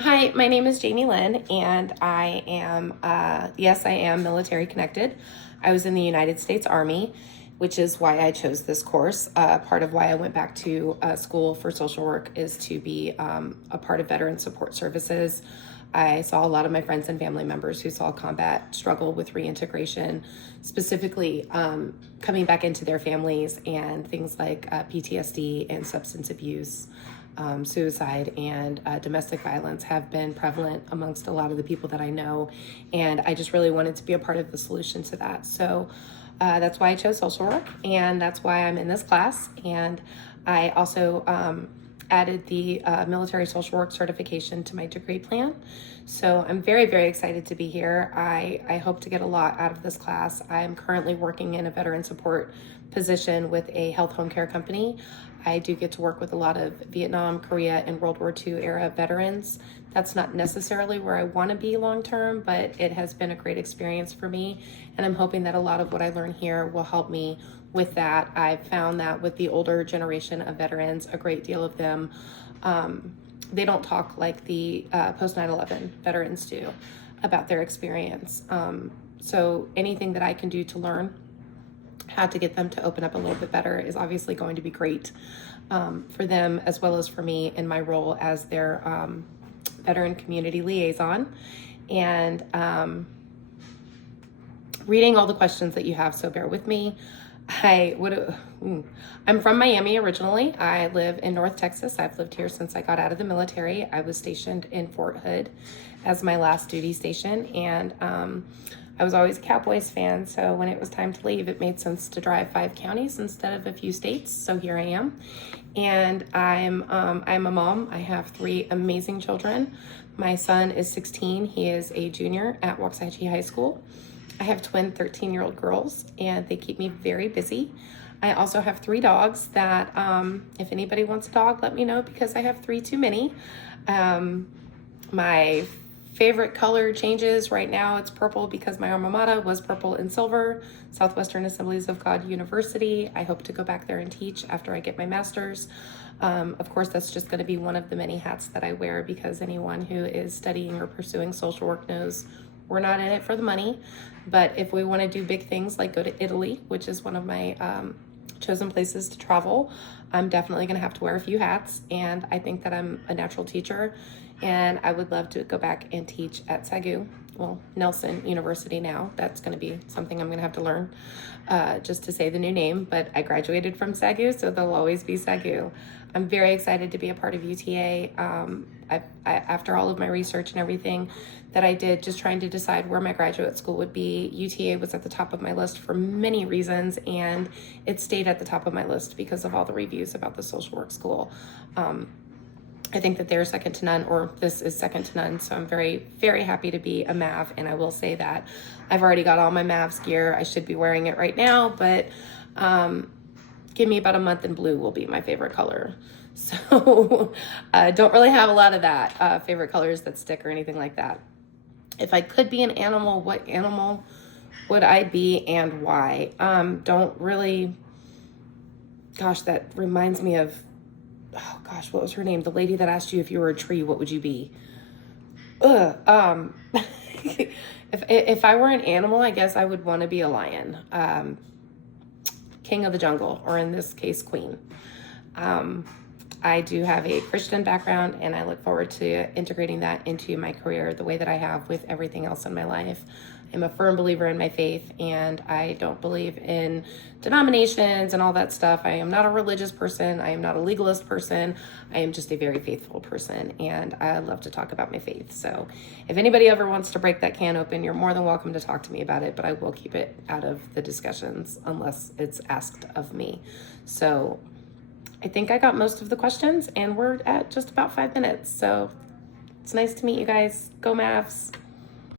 Hi, my name is Jamie Lynn, and yes, I am military connected. I was in the United States Army, which is why I chose this course. Part of why I went back to school for social work is to be a part of veteran support services. I saw a lot of my friends and family members who saw combat struggle with reintegration, specifically coming back into their families, and things like PTSD and substance abuse. Suicide and domestic violence have been prevalent amongst a lot of the people that I know, and I just really wanted to be a part of the solution to that. So that's why I chose social work, and that's why I'm in this class. And I also added the military social work certification to my degree plan. So I'm very, very excited to be here. I hope to get a lot out of this class. I'm currently working in a veteran support position with a health home care company. I do get to work with a lot of Vietnam, Korea, and World War II era veterans. That's not necessarily where I want to be long term, but it has been a great experience for me. And I'm hoping that a lot of what I learn here will help me with that. I've found that with the older generation of veterans, a great deal of them, they don't talk like the post 9/11 veterans do about their experience. So anything that I can do to learn how to get them to open up a little bit better is obviously going to be great for them as well as for me in my role as their veteran community liaison. And reading all the questions that you have, so bear with me. I'm from Miami originally. I live in North Texas. I've lived here since I got out of the military. I was stationed in Fort Hood as my last duty station, and I was always a Cowboys fan, so when it was time to leave, it made sense to drive 5 counties instead of a few states, so here I am. And I'm a mom. I have 3 amazing children. My son is 16. He is a junior at Waxahachie High School. I have twin 13-year-old girls, and they keep me very busy. I also have 3 dogs that, if anybody wants a dog, let me know, because I have 3 too many. My favorite color changes right now, it's purple because my alma mater was purple and silver, Southwestern Assemblies of God University. I hope to go back there and teach after I get my master's. Of course, that's just going to be one of the many hats that I wear, because anyone who is studying or pursuing social work knows we're not in it for the money. But if we want to do big things like go to Italy, which is one of my chosen places to travel, I'm definitely going to have to wear a few hats. And I think that I'm a natural teacher, and I would love to go back and teach at SAGU, well, Nelson University now. That's going to be something I'm going to have to learn just to say the new name, but I graduated from SAGU, so they'll always be SAGU. I'm very excited to be a part of UTA. After all of my research and everything that I did, just trying to decide where my graduate school would be, UTA was at the top of my list for many reasons, and it stayed at the top of my list because of all the reviews about the social work school. I think that they're second to none, or this is second to none. So I'm very, very happy to be a MAV. And I will say that I've already got all my MAVs gear. I should be wearing it right now, but give me about a month and blue will be my favorite color. So don't really have a lot of that favorite colors that stick or anything like that. If I could be an animal, what animal would I be and why? Don't really, gosh, that reminds me of, oh gosh, what was her name? The lady that asked you if you were a tree, what would you be? If I were an animal, I guess I would want to be a lion, king of the jungle, or in this case, queen. I do have a Christian background, and I look forward to integrating that into my career the way that I have with everything else in my life. I'm a firm believer in my faith, and I don't believe in denominations and all that stuff. I am not a religious person. I am not a legalist person. I am just a very faithful person, and I love to talk about my faith. So if anybody ever wants to break that can open, you're more than welcome to talk to me about it, but I will keep it out of the discussions unless it's asked of me. So I think I got most of the questions, and we're at just about 5 minutes. So it's nice to meet you guys. Go Mavs.